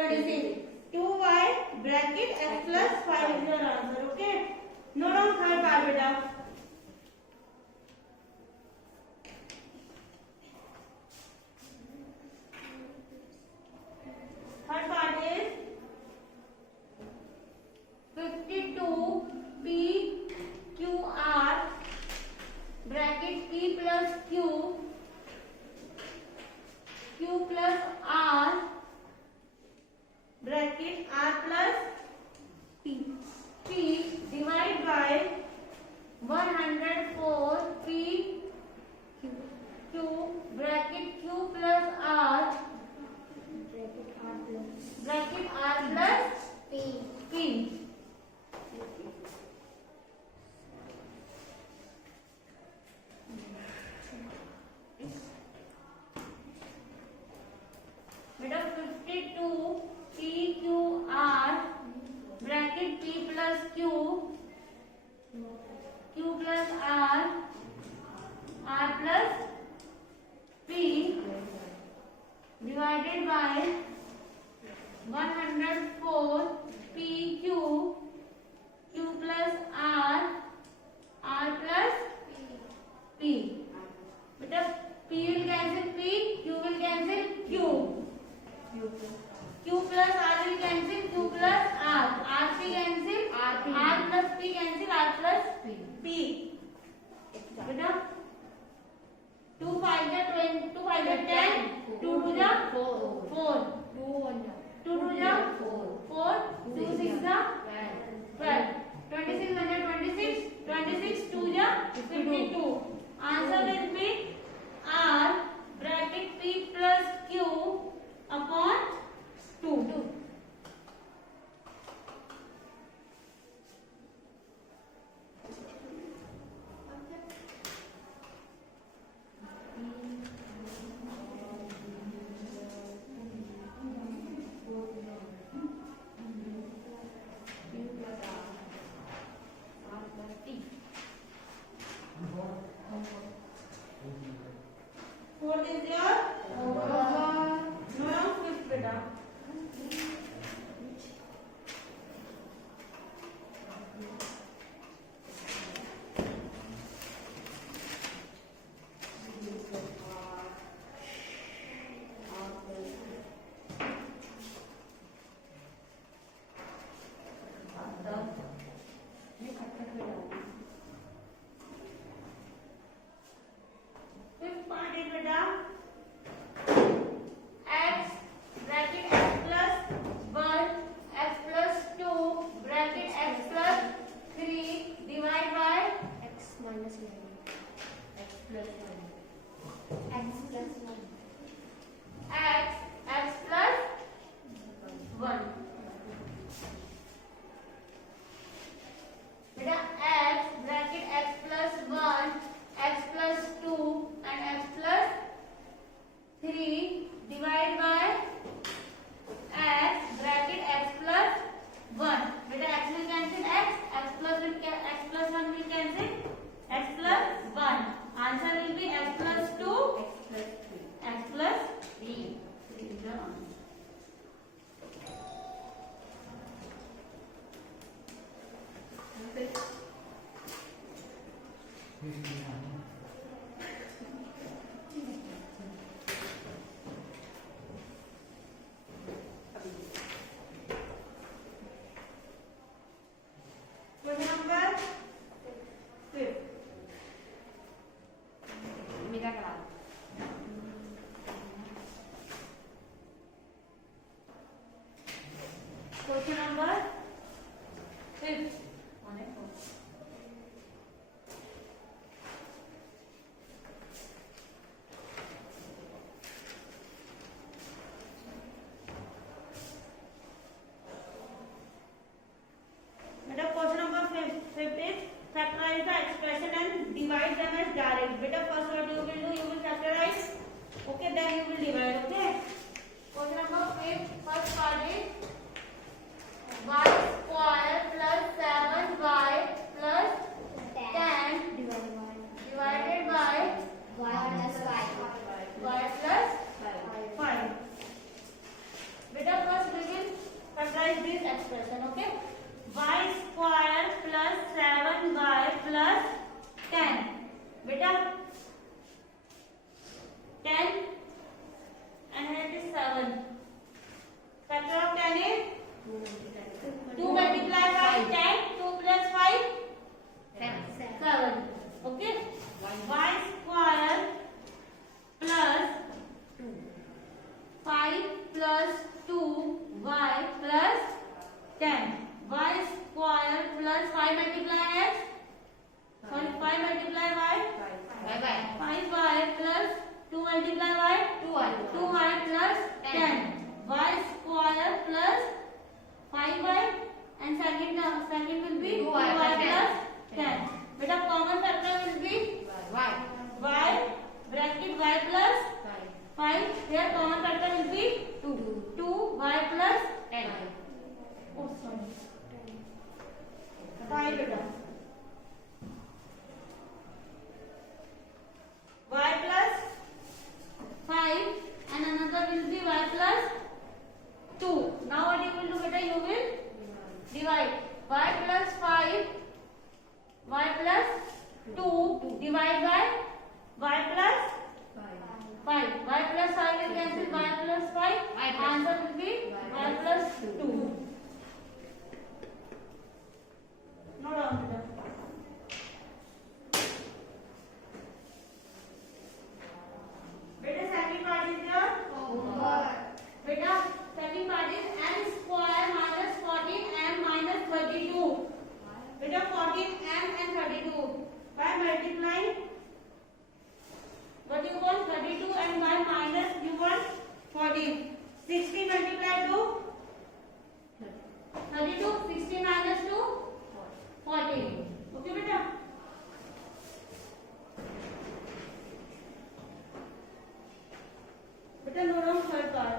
26. 2y bracket x plus 5 is your answer. Okay. Note down third part beta. Third part is 52 p q r bracket p plus q q plus r bracket r plus p divide by 104 p q bracket q plus r bracket r plus p बेटा 52 p q r bracket p plus q plus r plus p divided by 104 p q plus r plus p बेटा p will cancel p, q will cancel q plus r will cancel q plus r p cancel r plus p cancel r plus p बेटा 2 5 जा 10 2 2 2 जा 4 2 2 जा 4 2 6 जा 12 26 1 जा 26 2 जा 52 answer will be r bracket p plus q upon 2. Fourth is your no fifth beta. Fifth part is beta x bracket x plus 1 x plus 2 bracket x plus 3 divide by x minus 1 x plus 1 x plus 1 x plus 1 beta x bracket x plus 1 x plus 2 and x plus 3 divide by x bracket x plus 1 beta x will cancel x plus 1 will cancel x plus 1 answer will be x plus 2 x plus 3 is the answer. Question number 5. मेरा करा Question number 5. Question number 5 is factorize the expression and divide them as direct. Beta first what you will do, you will factorize. Okay, then you will divide. Okay. Question number 5 first part is y plus 2y plus 10. Y square plus 5 multiply x. Sorry, 5 multiply y. 5y plus 2 multiply y. 2y plus 10. Y square plus 5y and second will be 2y plus 10. Beta common factor will be y. Bracket y plus 5. Here common factor will be 2y plus 10. Oh sorry. 5 beta. Y plus 5 and another will be y plus 2. Now what you will do beta? You will divide. Y plus 5, y plus 2 divide by y plus 5. Y plus 5 will cancel. Y plus 5. Answer will be y plus 2. No down beta. Beta second part is your beta second part is m square minus 14m minus 32. Beta 14m and 32 by multiplying what you want 32 and by minus you want 14. 16 multiplied to 32. 16 minus 2 14. Okay beta. Beta note down third part.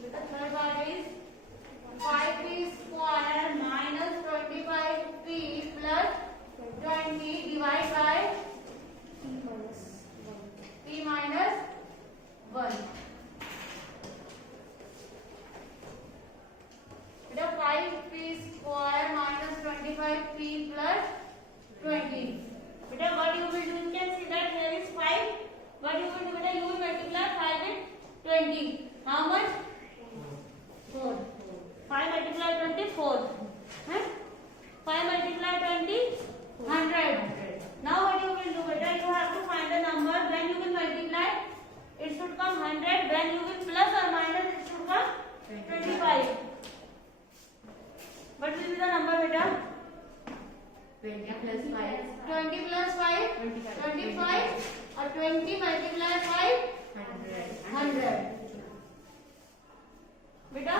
The third part is 5p square minus 25p plus 20 divided by p minus 1. The 5p square minus 25p plus 20. Beta, what you will do? You can see that here is 5. What you will do? Beta, you will multiply 5 with 20. How much? 4. 5 multiply 20, 4. Huh? 5 multiply 20, 100. Now what you will do beta, you have to find the number. When you will multiply, it should come 100. When you will plus or minus, it should come 25. What will be the number beta? 20 plus 5. 20 plus 5? 25. Or 20 multiply 5? 100. Beta,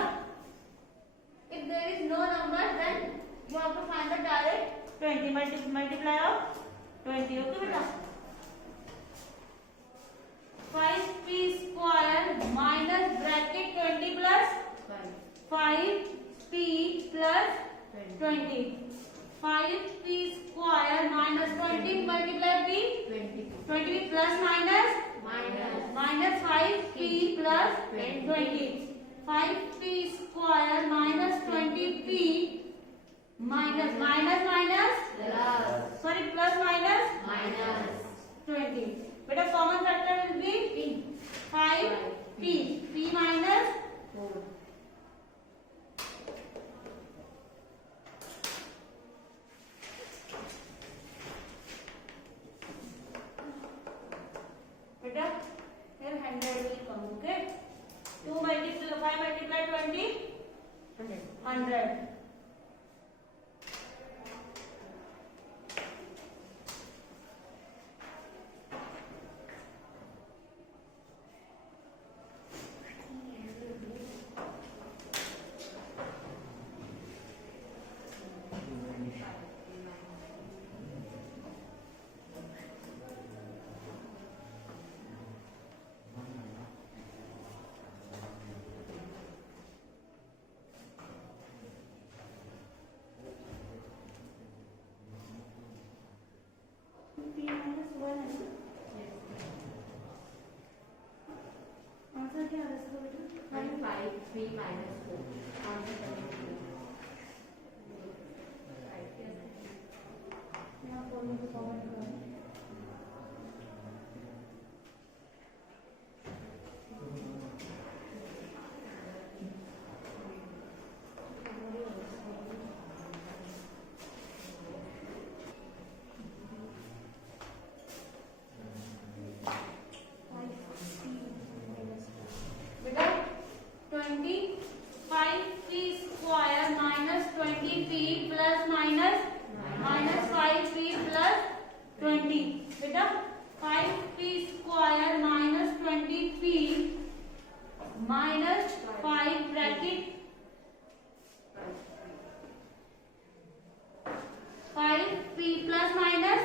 if there is no number, then you have to find the direct 20 multiply of 20. Okay, beta. 5p square minus bracket 20 plus 5p plus 20. 5p square minus 20 multiply p 20 plus minus 5p plus 20. 5p square minus 20p minus plus minus 20. Beta common factor will be 5p. p minus 4. 5 multiply 20, 100. P minus 1 है ना? Answer क्या है इसका बेटा? 5 3 minus 4 answer करेंगे यहाँ बोलने को कमेंट करो। बेटा 25p square minus 20p plus minus 5p plus 20. बेटा 5p square minus 20p minus 5 bracket 5p plus minus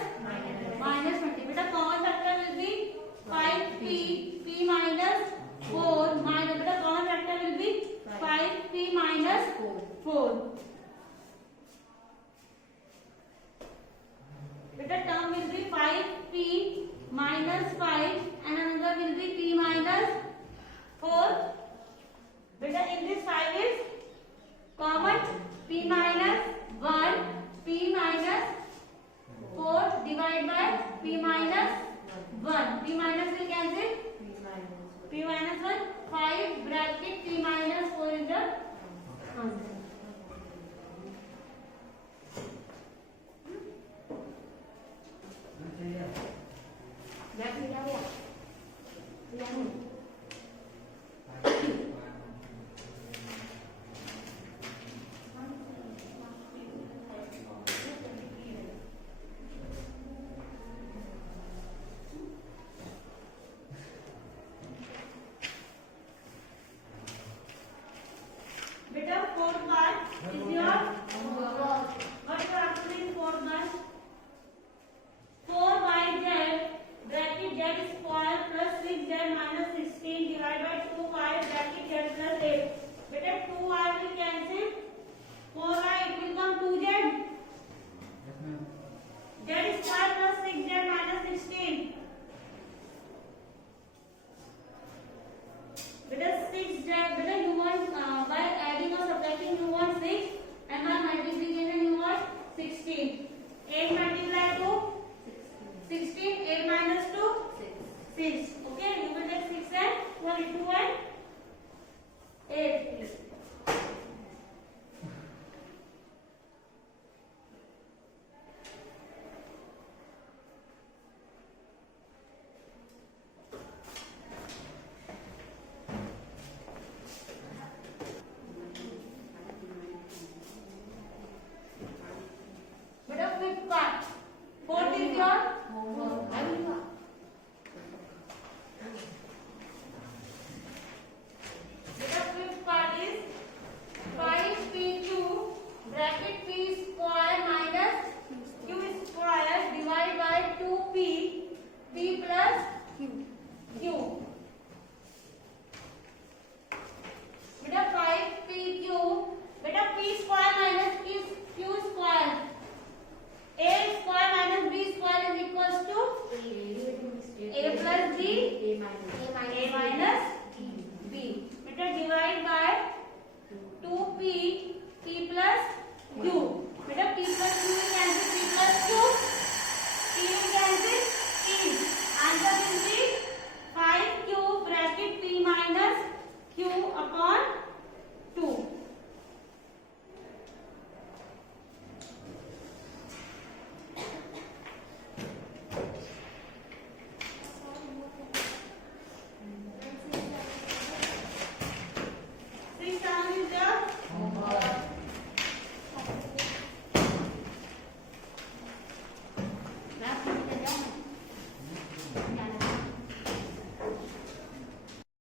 20. बेटा common factor will be 5p, p minus 4 minus, बेटा common factor will be 5p minus 4. बेटा term will be 5p minus 5 and another will be p minus 4. बेटा in this 5 is common, p minus 1, p minus 4 divided by p minus 1. p minus will cancel, p minus 1, 5 bracket p minus 4 is the answer. That's it, yeah. बेटा fourth part is your what you have to do in fourth part? 4yz bracket z square plus 6z minus 16 divided by 2y bracket z plus 8. बेटा 2y will cancel, 4y it will come 2z. Z square plus 6z minus 16. बेटा 6z, बेटा you want by adding or subtracting you want 6 and by multiplication you want 16. 8 multiply 2, 16, 8 minus 2, 6. Okay, you will take 6 and 2 and 8. बेटा fifth part, fourth is your बेटा fifth part is 5p2 bracket p square minus q square divided by 2p p plus q. बेटा 5pq, बेटा p square minus q square, a square minus b square is equals to a plus b, a minus b. बेटा divide by 2p p plus q. बेटा p plus q will cancel, p plus q, p will cancel, p. Answer will be 5q bracket p minus q upon 2.